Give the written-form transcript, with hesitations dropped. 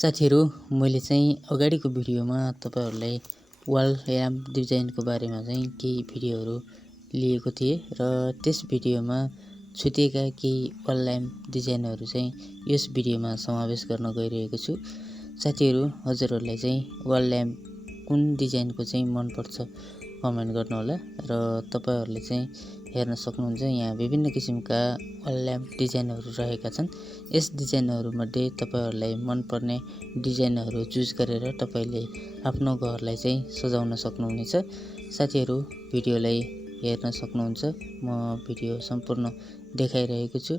साथीहरु मैले चाहिँ अगाडिको भिडियोमा तपाईहरुलाई वाल ल्याम्प डिजाइनको बारेमा चाहिँ केही भिडियोहरु लिएको थिए र त्यस भिडियोमा छुटेका केही वाल ल्याम्प डिजाइनहरु चाहिँ यस भिडियोमा समावेश गर्न गइरहेको छु। साथीहरु हजुरहरुलाई चाहिँ वाल ल्याम्प कुन डिजाइनको चाहिँ मन पर्छ कमेन्ट गर्नु होला र तपाईहरुले चाहिँ हेर्न सक्नुहुन्छ यहाँ विभिन्न किसिमका वाल ल्याम्प डिजाइनहरु रहेका छन्। यस डिजाइनहरु मध्ये तपाईहरुलाई मन पर्ने डिजाइनहरु चुज गरेर तपाईले आफ्नो घरलाई चाहिँ सजाउन सक्नुहुनेछ। साथीहरु भिडियोलाई हेर्न सक्नुहुन्छ। म भिडियो सम्पूर्ण देखाइरहेको छु।